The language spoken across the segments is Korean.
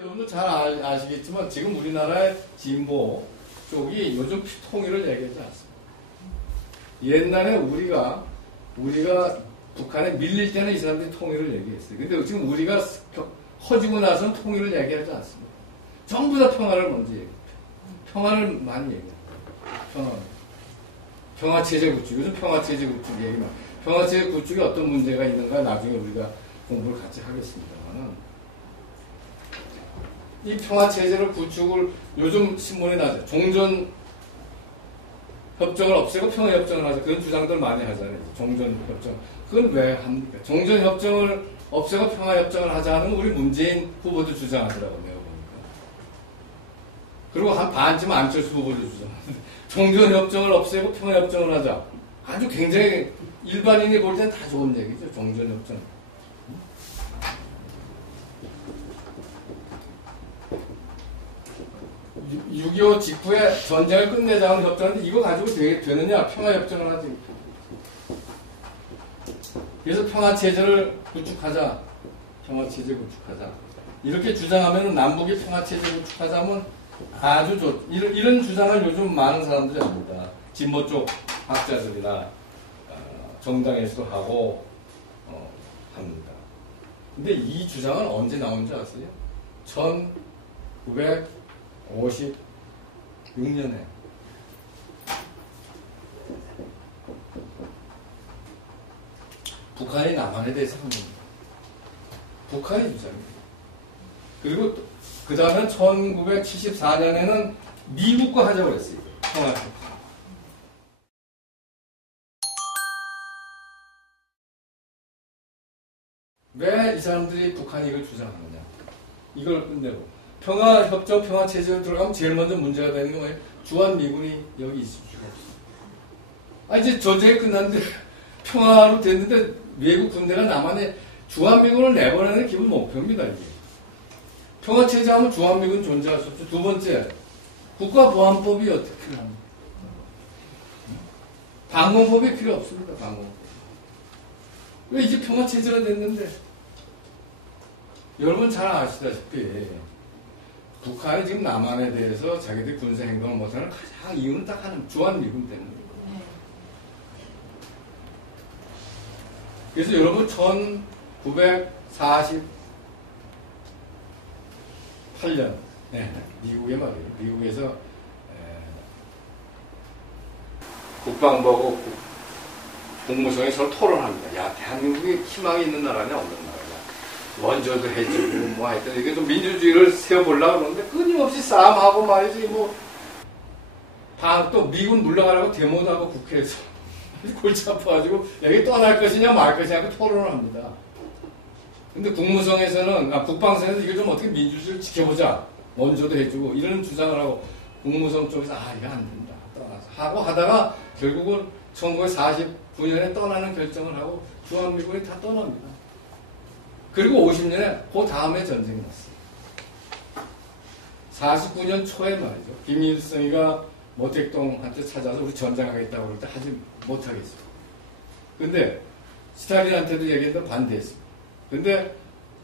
여러분도 잘 아시겠지만 지금 우리나라의 진보 쪽이 요즘 통일을 얘기하지 않습니다. 옛날에 우리가 북한에 밀릴 때는 이 사람들이 통일을 얘기했어요. 근데 지금 우리가 커지고 나서는 통일을 얘기하지 않습니다. 전부 다 평화를 먼저 얘기해요. 평화를 많이 얘기해요. 평화체제 구축. 요즘 평화체제 구축 얘기만. 평화체제 구축에 어떤 문제가 있는가 나중에 우리가 공부를 같이 하겠습니다만은 이 평화체제를 구축을 요즘 신문에 나죠. 종전 협정을 없애고 평화협정을 하자. 그런 주장들 많이 하잖아요. 종전협정. 그건 왜 합니까? 종전협정을 없애고 평화협정을 하자는 우리 문재인 후보도 주장하더라고요. 내가 보니까. 그리고 한 반쯤 안철수 후보도 주장하는데 종전협정을 없애고 평화협정을 하자. 아주 굉장히 일반인이 볼 때는 다 좋은 얘기죠. 종전협정. 6.25 직후에 전쟁을 끝내자는 협정인데 이거 가지고 되느냐? 평화협정을 하지. 그래서 평화체제를 구축하자. 평화체제 구축하자. 이렇게 주장하면 남북이 평화체제 구축하자면 아주 좋. 이런 주장을 요즘 많은 사람들이 합니다. 진보 쪽 학자들이나 정당에서도 하고 합니다. 근데 이 주장은 언제 나온 줄 아세요? 1956년에 북한이 남한에 대해서 한 겁니다. 북한이 주장입니다. 그리고 그 다음에 1974년에는 미국과 하자고 했어요. 평화협정. 왜 이 사람들이 북한이 이걸 주장하느냐. 이걸 끝내고. 평화협정, 평화체제로 들어가면 제일 먼저 문제가 되는 게 뭐예요? 주한미군이 여기 있을 수가 없어요. 이제 전쟁이 끝났는데 평화로 됐는데 외국 군대가 남한에 주한미군을 내보내는 게 기본 목표입니다. 이게. 평화체제 하면 주한미군 존재할 수 없죠. 두 번째, 국가보안법이 어떻게 합니까? 방공법이 필요 없습니다. 방공법. 왜 이제 평화체제가 됐는데 여러분 잘 아시다시피 북한이 지금 남한에 대해서 자기들이 군사행동을 못하는 가장 이유는 딱 하나, 주한미군 때문에. 그래서 여러분 1948년 미국에 말이에요. 미국에서 국방부하고 국무성이 서로 토론합니다. 야, 대한민국이 희망이 있는 나라냐 없는 나라냐. 원조도 해주고 뭐 하여튼 이게 좀 민주주의를 세워보려고 그러는데 끊임없이 싸움하고 말이지 뭐 또 미군 물러가라고 데모도 하고 국회에서 골치 아파가지고 여기 떠날 것이냐 말 것이냐 고 토론을 합니다. 근데 국무성에서는 국방성에서 이거 좀 어떻게 민주주의를 지켜보자. 원조도 해주고 이런 주장을 하고 국무성 쪽에서 이거 안 된다. 떠나서 하고 하다가 결국은 1949년에 떠나는 결정을 하고 주한미군이 다 떠납니다. 그리고 50년에 그 다음에 전쟁이 났어요. 49년 초에 말이죠. 김일성이가 모택동한테 찾아서 우리 전쟁하겠다고 그럴 때 하지 못하겠어요. 근데 스탈린한테도 얘기했는데 반대했습니다. 근데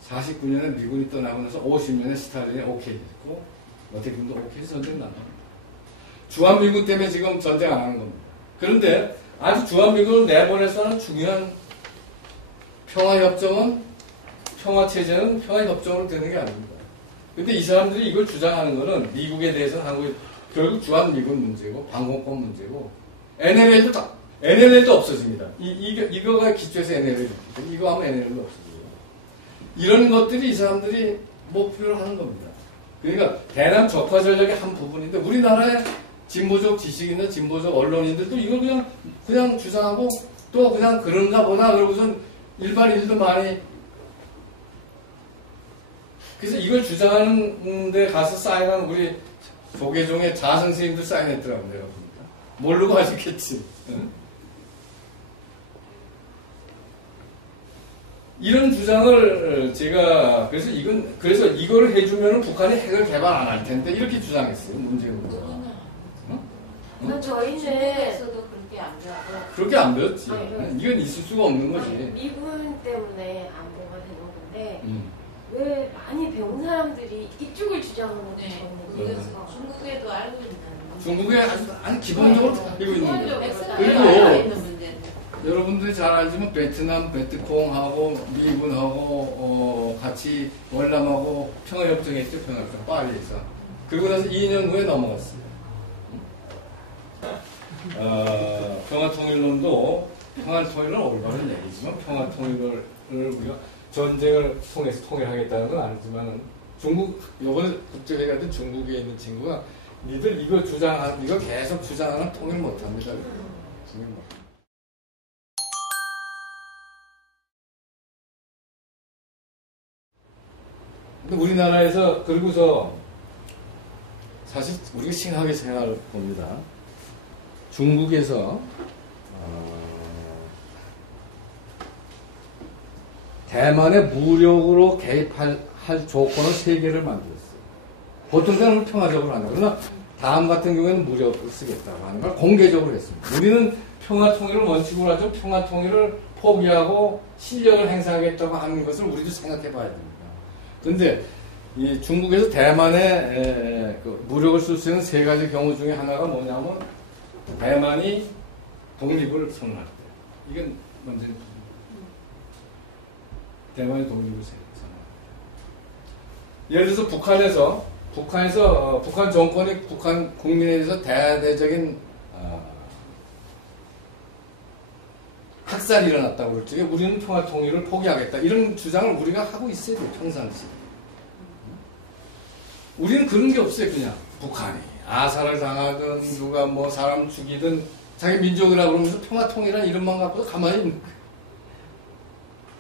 49년에 미군이 떠나고 나서 50년에 스탈린이 오케이 했고 모택동도 오케이 해서 전쟁 나갑니다. 주한미군 때문에 지금 전쟁 안 하는 겁니다. 그런데 아주 주한미군을 내보내서 하는 중요한 평화협정은 평화체제는 평화협정으로 되는 게 아닙니다. 근데 이 사람들이 이걸 주장하는 거는 미국에 대해서 한국이 결국 주한미군 문제고 방공법 문제고 NLL도 없어집니다. 이거가 기초에서 NLL이 이거 하면 NLL도 없어지고 이런 것들이 이 사람들이 목표를 하는 겁니다. 그러니까 대남 적화 전략의 한 부분인데 우리나라의 진보적 지식인들, 진보적 언론인들도 이걸 그냥 주장하고 또 그냥 그런가 보다 그러고선 일반인들도 많이 그래서 이걸 주장하는 데 가서 사인한 우리 조계종의 자 선생님도 사인했더라고요. 내가 보니까. 모르고 하셨겠지. 응? 이런 주장을 제가 그래서 이걸 해주면 북한이 핵을 개발 안 할 텐데 이렇게 주장했어요. 문제는. 저희는 그렇게 안 배웠고. 그렇게 안 배웠지. 이건 있을 수가 없는 거지. 미군 때문에 안보가 되는 건데 왜 많이 배운 사람들이 이쪽을 주장하는 네. 거예요? 중국에도 알고 있는. 중국에 아주 기본적으로 다 알고 있는 거예요. 그리고 있는 문제인데. 여러분들이 잘 알지만 베트남, 베트콩하고 미군하고 같이 월남하고 평화협정했죠. 평화협정 파리에서. 그리고 나서 2년 후에 넘어갔어요. 평화통일론도 평화통일은 올바른 얘기지만 평화통일을 우리가 전쟁을 통해서 통일하겠다는 건 아니지만 중국, 요번에 국제회의 같은 중국에 있는 친구가 니들 이거 계속 주장하는 통일 못합니다. 통일 못. 근데 우리나라에서 그러고서 사실 우리가 심하게 생각을 봅니다. 중국에서 대만에 무력으로 개입할 조건을 3개를 만들었어요. 보통 때는 평화적으로 한다. 그러나 다음 같은 경우에는 무력을 쓰겠다고 하는 걸 공개적으로 했습니다. 우리는 평화통일을 원칙으로 하죠. 평화통일을 포기하고 실력을 행사하겠다고 하는 것을 우리도 생각해 봐야 됩니다. 그런데 이 중국에서 대만에 무력을 쓸 수 있는 3가지 경우 중에 하나가 뭐냐면 대만이 독립을 선언할 때. 이건 먼저 대만이 독립을 선언할 때. 예를 들어서 북한 정권이 북한 국민에 대해서 대대적인 학살이 일어났다고 그럴 적에 우리는 평화통일을 포기하겠다. 이런 주장을 우리가 하고 있어야 돼요. 평상시. 우리는 그런 게 없어요. 그냥 북한이 아사를 당하든 누가 뭐 사람 죽이든 자기 민족이라고 그러면서 평화통일이라는 이름만 갖고도 가만히 있는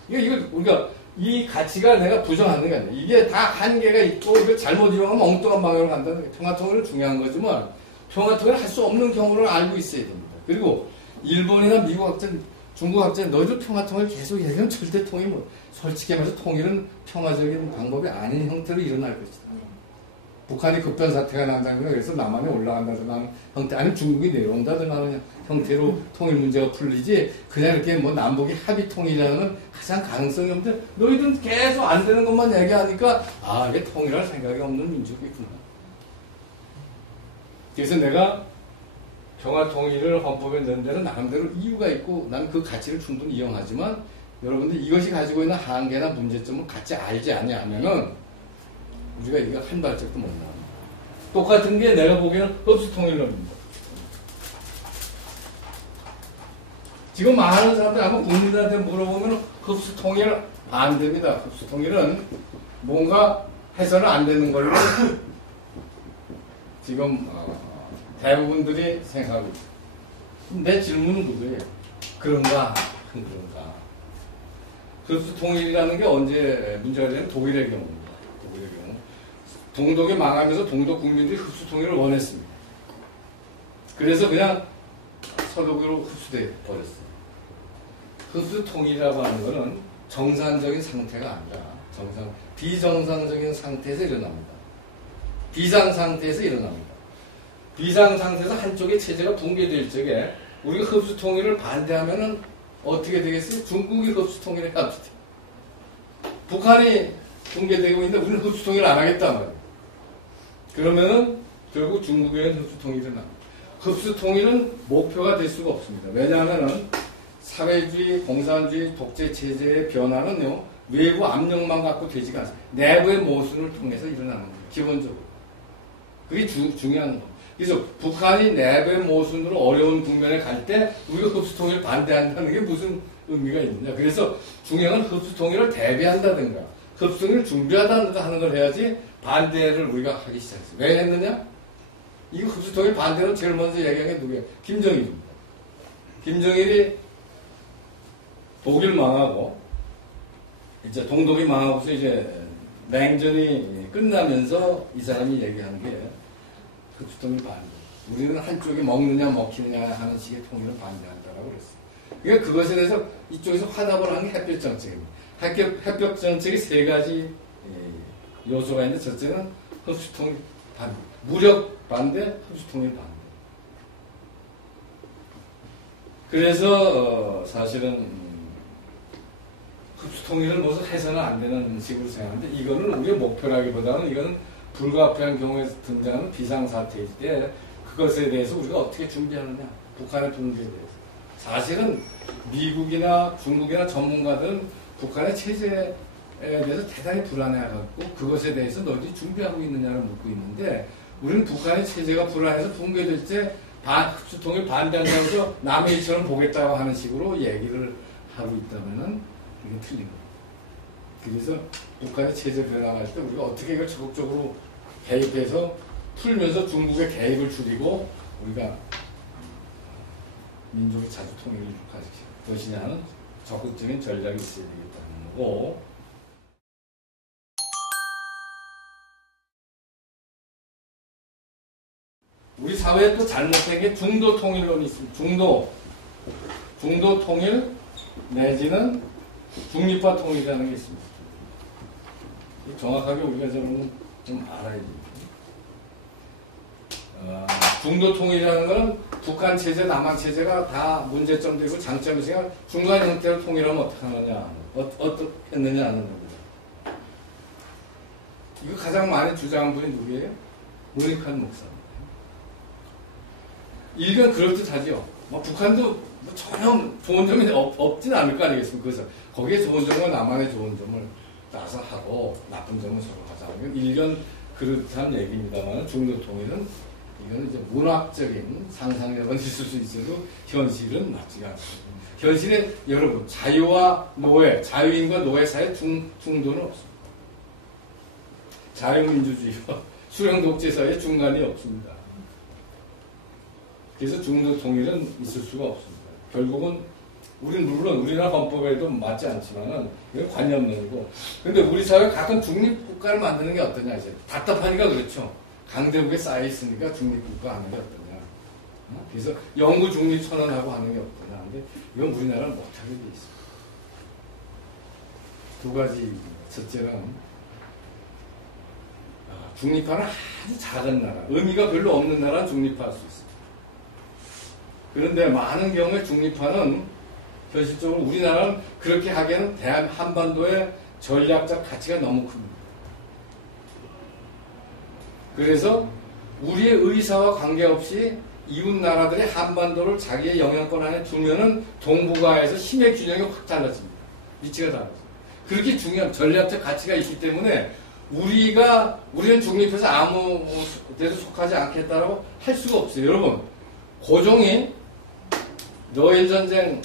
거예요. 이거 우리가 이 가치가 내가 부정하는 게 아니야. 이게 다 한계가 있고 이걸 잘못 이용하면 엉뚱한 방향으로 간다는 거예요. 평화통일은 중요한 거지만 평화통일을 할 수 없는 경우를 알고 있어야 됩니다. 그리고 일본이나 미국 학자, 중국 학자 너희들 평화통일 계속 얘기하면 절대 통일 못. 솔직히 말해서 통일은 평화적인 방법이 아닌 형태로 일어날 것이다. 북한이 급변 사태가 난다든가 그래서 남한에 올라간다든가 형태, 아니면 중국이 내려온다든가 하는 형태로 통일 문제가 풀리지 그냥 이렇게 뭐 남북이 합의 통일이라는 건 가장 가능성이 없는데 너희들은 계속 안 되는 것만 얘기하니까 이게 통일할 생각이 없는 민족이구나. 그래서 내가 평화통일을 헌법에 넣은 데는 나름대로 이유가 있고 난 그 가치를 충분히 이용하지만 여러분들 이것이 가지고 있는 한계나 문제점을 같이 알지 않냐 하면은 우리가 이거 한 발짝도 못 나갑니다. 똑같은 게 내가 보기에는 흡수통일론입니다. 지금 많은 사람들 아마 국민들한테 물어보면 흡수통일 안 됩니다. 흡수통일은 뭔가 해서는 안 되는 걸로 지금 대부분들이 생각하고 있어요. 내 질문은 그거예요. 그런가? 그런가? 흡수통일이라는 게 언제 문제가 되는 독일의 경우입니다. 독일의 경우. 동독이 망하면서 동독 국민들이 흡수통일을 원했습니다. 그래서 그냥 서독으로 흡수돼 버렸어요. 흡수통일이라고 하는 것은 정상적인 상태가 아니라 비정상적인 상태에서 일어납니다. 비상상태에서 일어납니다. 비상상태에서 한쪽의 체제가 붕괴될 적에 우리가 흡수통일을 반대하면은 어떻게 되겠어요? 중국이 흡수통일을 합시다. 북한이 붕괴되고 있는데 우리는 흡수통일을 안 하겠단 말이에요. 그러면은 결국 중국에는 흡수통일은 안 합니다. 흡수통일은 목표가 될 수가 없습니다. 왜냐하면은 사회주의, 공산주의, 독재체제의 변화는요, 외부 압력만 갖고 되지가 않습니다. 내부의 모순을 통해서 일어나는 거예요. 기본적으로. 그게 중요한 거예요. 그래서 북한이 내부의 모순으로 어려운 국면에 갈 때 우리가 흡수통일을 반대한다는 게 무슨 의미가 있느냐. 그래서 중요한 건 흡수통일을 대비한다든가 흡수통일을 준비하다든가 하는 걸 해야지 반대를 우리가 하기 시작했어요. 왜 했느냐? 이거 흡수통일 반대로 제일 먼저 얘기한 게 누구예요? 김정일입니다. 김정일이 독일 망하고 이제 동독이 망하고서 이제 냉전이 끝나면서 이 사람이 얘기한 게 흡수통일 반대. 우리는 한쪽이 먹느냐 먹히느냐 하는 식의 통일을 반대한다라고 그랬어요. 그러니까 그것에 대해서 이쪽에서 화답을 하는 게 햇볕 정책입니다. 햇볕 정책이 3가지 요소가 있는데 첫째는 흡수통일 반대, 무력 반대, 흡수통일 반대. 그래서 사실은 자주통일을 무슨 해서는 안 되는 식으로 생각하는데 이거는 우리의 목표라기보다는 이거는 불가피한 경우에 등장하는 비상사태일 때 그것에 대해서 우리가 어떻게 준비하느냐. 북한의 붕괴에 대해서. 사실은 미국이나 중국이나 전문가들은 북한의 체제에 대해서 대단히 불안해하고 그것에 대해서 너희들이 준비하고 있느냐를 묻고 있는데 우리는 북한의 체제가 불안해서 붕괴될 때 흡수통일 반대한다고 남의 일처럼 보겠다고 하는 식으로 얘기를 하고 있다면은 이게 틀린 거예요. 그래서 북한의 체제 변화할 때 우리가 어떻게 이걸 적극적으로 개입해서 풀면서 중국의 개입을 줄이고 우리가 민족의 자주 통일을 가지킬 것이냐 하는 적극적인 전략이 있어야 되겠다는 거고 우리 사회에 또 잘못된 게 중도 통일론이 있습니다. 중도 통일 내지는 중립화 통일이라는 게 있습니다. 정확하게 우리가 좀 알아야 됩니다. 중도 통일이라는 것은 북한 체제, 남한 체제가 다 문제점도 있고 장점이 있으니까 중간 형태로 통일하면 어떻게 하느냐, 어떻게 했느냐 하는 겁니다. 이거 가장 많이 주장한 분이 누구예요? 은익한 목사입니다. 일견 그럴듯하죠. 북한도 전혀 좋은 점이 없진 않을 거 아니겠습니까? 그래서 거기에 좋은 점과 남한의 좋은 점을 따서 하고 나쁜 점은 서로 하자. 일견 그럴듯한 얘기입니다만 중도 통일은 이거는 이제 문학적인 상상력은 있을 수 있어도 현실은 맞지가 않습니다. 현실에 여러분 자유와 노예, 자유인과 노예 사이에 중도는 없습니다. 자유민주주의와 수령독재 사이에 중간이 없습니다. 그래서 중도 통일은 있을 수가 없습니다. 결국은 우리는 물론 우리나라 헌법에도 맞지 않지만은 이건 관념론이고 근데 우리 사회가 가끔 중립국가를 만드는 게 어떠냐 이제 답답하니까 그렇죠. 강대국에 쌓여 있으니까 중립국가 하는 게 어떠냐. 그래서 영구 중립 선언하고 하는 게 어떠냐. 근데 이건 우리나라는 못하게 돼 있습니다. 두 가지. 첫째는 중립화는 아주 작은 나라, 의미가 별로 없는 나라는 중립화할 수 있습니다. 그런데 많은 경우에 중립화는 현실적으로 우리나라는 그렇게 하기에는 한반도의 전략적 가치가 너무 큽니다. 그래서 우리의 의사와 관계없이 이웃 나라들이 한반도를 자기의 영향권 안에 두면은 동북아에서 힘의 균형이 확 달라집니다. 위치가 달라집니다. 그렇게 중요한 전략적 가치가 있기 때문에 우리는 중립해서 아무 데도 속하지 않겠다라고 할 수가 없어요. 여러분, 고종이 노일 전쟁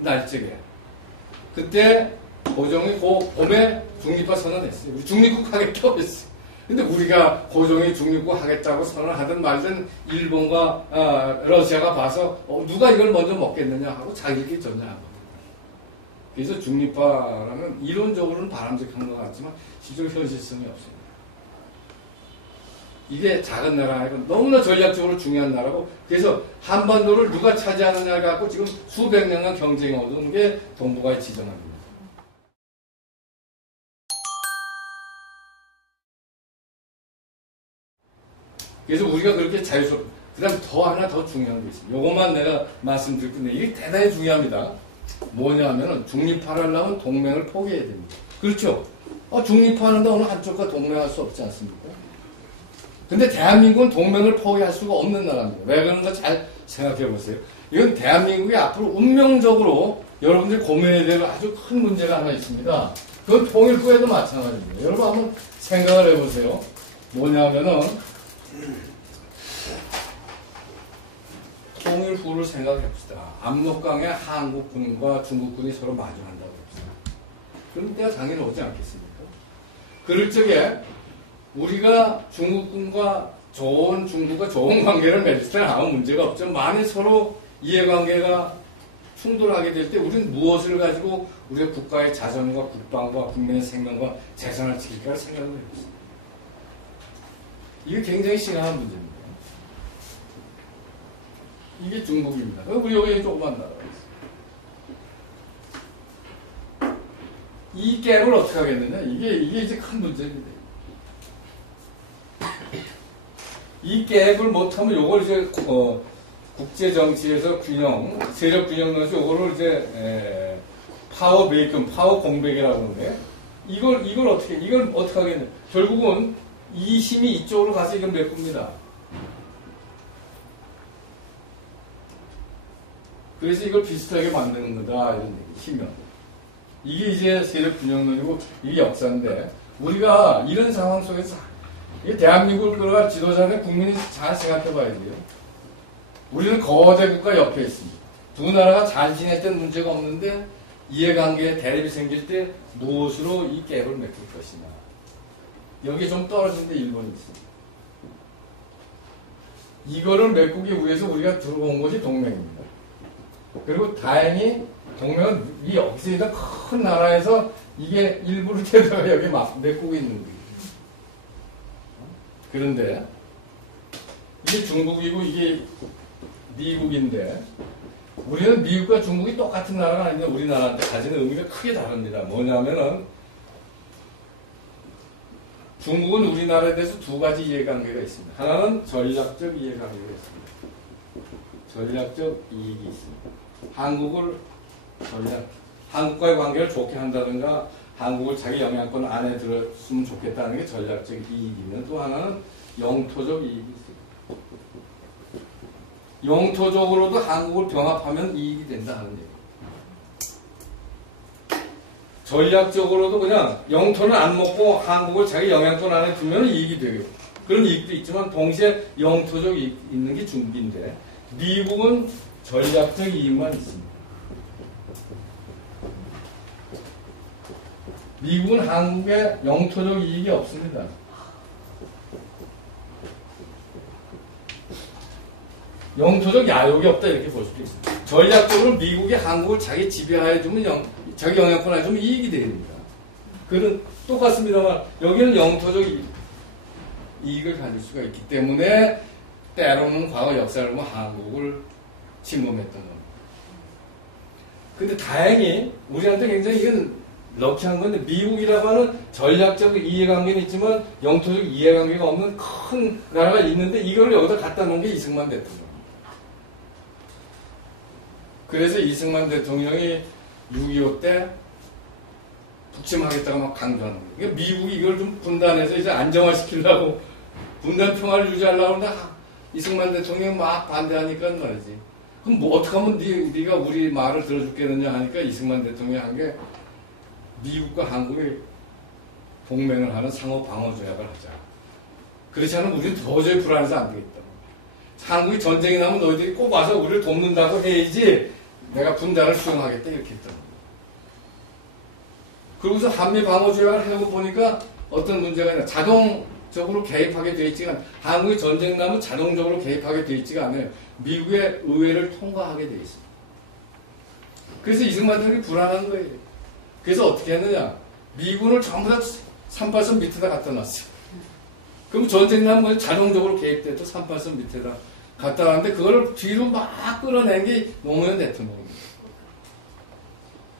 날짜에 그때 고종이 봄에 중립화 선언했어요. 우리 중립국 하겠다고 했어요. 근데 우리가 고종이 중립국 하겠다고 선언하든 말든 일본과 러시아가 봐서 누가 이걸 먼저 먹겠느냐 하고 자기들끼리 전쟁하고. 그래서 중립화라는 이론적으로는 바람직한 것 같지만 실제로 현실성이 없습니다. 이게 작은 나라이고 너무나 전략적으로 중요한 나라고 그래서 한반도를 누가 차지하느냐를 갖고 지금 수백 년간 경쟁이 오던 게 동북아의 지정합니다. 그래서 우리가 그렇게 자유스럽게 그 다음 하나 더 중요한 게 있습니다. 요것만 내가 말씀드릴 건데 이게 대단히 중요합니다. 뭐냐면은 중립화를 하려면 동맹을 포기해야 됩니다. 그렇죠? 중립화하는데 어느 한쪽과 동맹할 수 없지 않습니까? 근데 대한민국은 동맹을 포기할 수가 없는 나라입니다. 왜 그런가 잘 생각해 보세요. 이건 대한민국이 앞으로 운명적으로 여러분들이 고민해야 될 아주 큰 문제가 하나 있습니다. 그건 통일 후에도 마찬가지입니다. 여러분 한번 생각을 해보세요. 뭐냐면은 통일 후를 생각해봅시다. 압록강에 한국군과 중국군이 서로 마주한다고 합시다. 그럼 때가 당연히 오지 않겠습니까? 그럴 적에 우리가 중국과 좋은 관계를 맺을 때는 아무 문제가 없죠. 만일 서로 이해관계가 충돌하게 될 때 우리는 무엇을 가지고 우리의 국가의 자존과 국방과 국민의 생명과 재산을 지킬까를 생각을 해봅시다. 이게 굉장히 심각한 문제입니다. 이게 중국입니다. 우리 여기 조그만 나라가 있어요. 이 갭을 어떻게 하겠느냐? 이게 이제 큰 문제입니다. 이 갭을 못하면 요걸 이제 국제 정치에서 세력 균형 넣어서 요거를 이제 파워 베이컨, 파워 공백이라고 하는데 이걸 어떻게 하겠냐. 결국은 이 힘이 이쪽으로 가서 이걸 메꿉니다. 그래서 이걸 비슷하게 만드는 거다, 이런 얘기, 힘은. 이게 이제 세력 균형론이고, 이게 역사인데, 우리가 이런 상황 속에서, 이 대한민국을 끌어갈 지도자는 국민이 잘 생각해 봐야 돼요. 우리는 거대 국가 옆에 있습니다. 두 나라가 잘 지낼 때는 문제가 없는데, 이해관계에 대립이 생길 때 무엇으로 이 갭을 메꿀 것이냐. 여기 좀 떨어지는데 일본이 있습니다. 이거를 메꾸기 위해서 우리가 들어온 것이 동맹입니다. 그리고 다행히 동맹은 이 여기서 있는 큰 나라에서 이게 일부를 대다가 여기 막 메꾸고 있는 거예요. 그런데 이게 중국이고 이게 미국인데 우리는 미국과 중국이 똑같은 나라가 아닌데 우리나라한테 가지는 의미가 크게 다릅니다. 뭐냐면은 중국은 우리나라에 대해서 두 가지 이해관계가 있습니다. 하나는 전략적 이해관계가 있습니다. 전략적 이익이 있습니다. 한국과의 관계를 좋게 한다든가 한국을 자기 영향권 안에 들었으면 좋겠다는 게 전략적 이익이면 또 하나는 영토적 이익이 있습니다. 영토적으로도 한국을 병합하면 이익이 된다 하는 얘기예요. 전략적으로도 그냥 영토는 안 먹고 한국을 자기 영향권 안에 두면 이익이 되고 그런 이익도 있지만 동시에 영토적 이익이 있는 게 중국인데 미국은 전략적 이익만 있습니다. 미국은 한국에 영토적 이익이 없습니다. 영토적 야욕이 없다 이렇게 볼 수도 있습니다. 전략적으로 미국이 한국을 자기 지배하에 두면 자기 영향권 안에 두면 이익이 됩니다. 그는 똑같습니다만 여기는 영토적 이익을 가질 수가 있기 때문에 때로는 과거 역사를 보면 한국을 침범했던 겁니다. 근데 다행히 우리한테 굉장히 이건 럭키한 건데 미국이라고 하는 전략적 이해관계는 있지만 영토적 이해관계가 없는 큰 나라가 있는데 이걸 여기다 갖다 놓은 게 이승만 대통령. 그래서 이승만 대통령이 6.25 때 북침하겠다고 막 강조하는 거예요. 그러니까 미국이 이걸 좀 분단해서 이제 안정화시키려고 분단 평화를 유지하려고 하는데 이승만 대통령이 막 반대하니까 말이지. 그럼 뭐 어떻게 하면 네가 우리 말을 들어주겠느냐 하니까 이승만 대통령이 한 게 미국과 한국이 동맹을 하는 상호 방어 조약을 하자. 그렇지 않으면 우리는 도저히 불안해서 안 되겠다. 한국이 전쟁이 나면 너희들이 꼭 와서 우리를 돕는다고 해야지 내가 분단을 수용하겠다 이렇게 했던 거예요. 그러고서 한미 방어 조약을 해보고 보니까 어떤 문제가 있나 자동적으로 개입하게 되어 있지가 않아요. 한국이 전쟁 나면 자동적으로 개입하게 되어 있지가 않아요. 미국의 의회를 통과하게 되어 있습니다. 그래서 이승만 대통령이 불안한 거예요. 그래서 어떻게 했느냐. 미군을 전부 다 38선 밑에다 갖다 놨어요. 그럼 전쟁 나면 자동적으로 개입돼도 38선 밑에다 갖다 놨는데 그걸 뒤로 막 끌어낸 게 노무현 대통령입니다.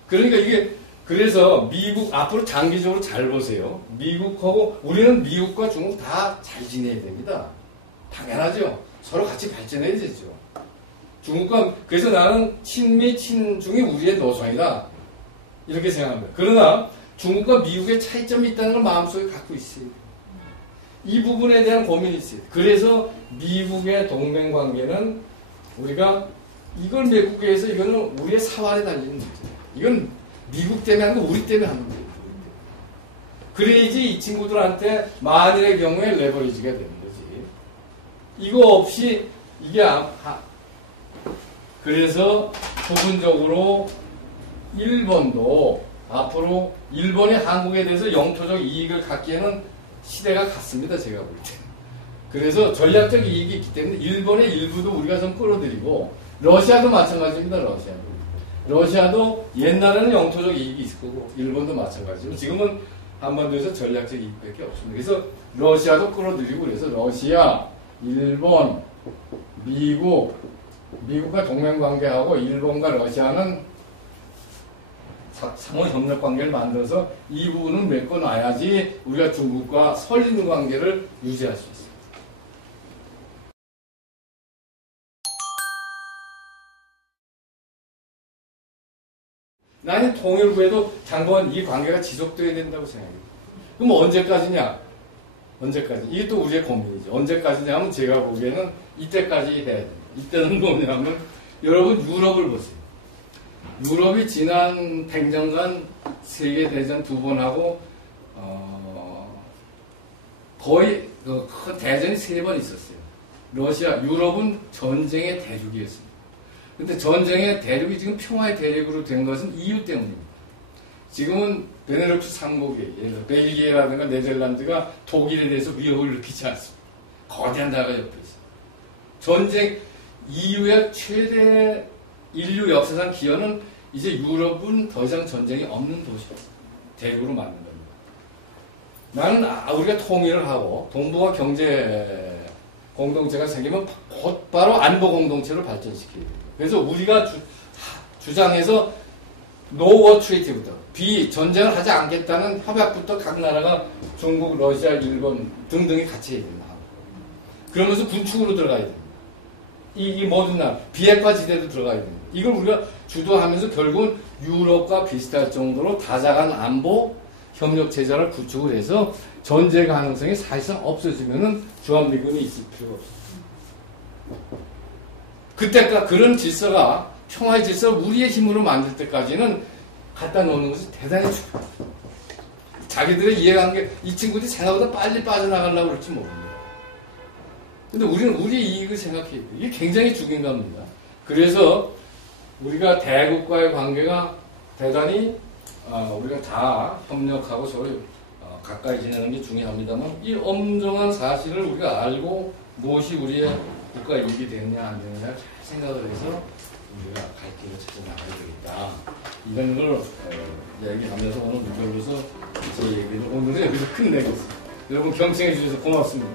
그러니까 이게 그래서 미국 앞으로 장기적으로 잘 보세요. 미국하고 우리는 미국과 중국 다 잘 지내야 됩니다. 당연하죠. 서로 같이 발전해야 되죠. 중국과 그래서 나는 친미 친중이 우리의 노선이다. 이렇게 생각합니다. 그러나 중국과 미국의 차이점이 있다는 걸 마음속에 갖고 있어요. 이 부분에 대한 고민이 있어요. 그래서 미국의 동맹관계는 우리가 이걸 메꾸기 위해서 이거는 우리의 사활에 달리는 문제예요. 이건 미국 때문에 하는 거 우리 때문에 하는 거예요. 그래야지 이 친구들한테 만일의 경우에 레버리지가 되는 거지. 이거 없이 이게 그래서 부분적으로 일본도 앞으로 일본이 한국에 대해서 영토적 이익을 갖기에는 시대가 갔습니다. 제가 볼 때. 그래서 전략적 이익이 있기 때문에 일본의 일부도 우리가 좀 끌어들이고 러시아도 마찬가지입니다. 러시아도 옛날에는 영토적 이익이 있을 거고 일본도 마찬가지고 지금은 한반도에서 전략적 이익밖에 없습니다. 그래서 러시아도 끌어들이고 그래서 러시아, 일본, 미국과 동맹관계하고 일본과 러시아는 상호 협력 관계를 만들어서 이 부분은 메꿔놔야지 우리가 중국과 설리는 관계를 유지할 수 있습니다. 나는 통일 후에도 당분 이 관계가 지속돼야 된다고 생각해요. 그럼 언제까지냐? 언제까지? 이게 또 우리의 고민이죠. 언제까지냐면 제가 보기에는 이때까지 해야 돼요. 이때는 뭐냐면 여러분 유럽을 보세요. 유럽이 지난 100년간 세계대전 2번 하고 거의 큰 대전이 3번 있었어요. 러시아, 유럽은 전쟁의 대륙이었습니다. 근데 전쟁의 대륙이 지금 평화의 대륙으로 된 것은 EU 때문입니다. 지금은 베네룩스 3국이, 예를 들어 벨기에라든가 네덜란드가 독일에 대해서 위협을 느끼지 않습니다. 거대한 나라가 옆에 있어요. 전쟁, EU의 최대 인류 역사상 기여는 이제 유럽은 더 이상 전쟁이 없는 도시입니다. 대륙으로 만든 겁니다. 나는 우리가 통일을 하고 동북아 경제 공동체가 생기면 곧바로 안보 공동체를 발전시켜야 돼요. 그래서 우리가 주장해서 No War Treaty부터 전쟁을 하지 않겠다는 협약부터 각 나라가 중국, 러시아, 일본 등등이 같이 해야 된다. 그러면서 군축으로 들어가야 됩니다. 이 모든 나라, 비핵화 지대도 들어가야 됩니다. 이걸 우리가 주도하면서 결국은 유럽과 비슷할 정도로 다자간 안보 협력 체제를 구축을 해서 전쟁 가능성이 사실상 없어지면은 주한미군이 있을 필요가 없습니다. 그때까 그런 질서가 평화의 질서를 우리의 힘으로 만들 때까지는 갖다 놓는 것이 대단히 중요합니다. 자기들의 이해관계 이 친구들이 생각보다 빨리 빠져나가려고 그럴지 모릅니다. 근데 우리는 우리의 이익을 생각해야 돼요. 이게 굉장히 중요합니다. 그래서 우리가 대국과의 관계가 대단히 우리가 다 협력하고 서로 가까이 지내는 게 중요합니다만 이 엄정한 사실을 우리가 알고 무엇이 우리의 국가 이익이 되느냐 안 되느냐 잘 생각을 해서 우리가 갈 길을 찾아 나가야 되겠다. 이런 걸 얘기하면서 오늘 무별로서 제 얘기를 오늘은 여기서 끝내겠습니다. 여러분 경청해 주셔서 고맙습니다.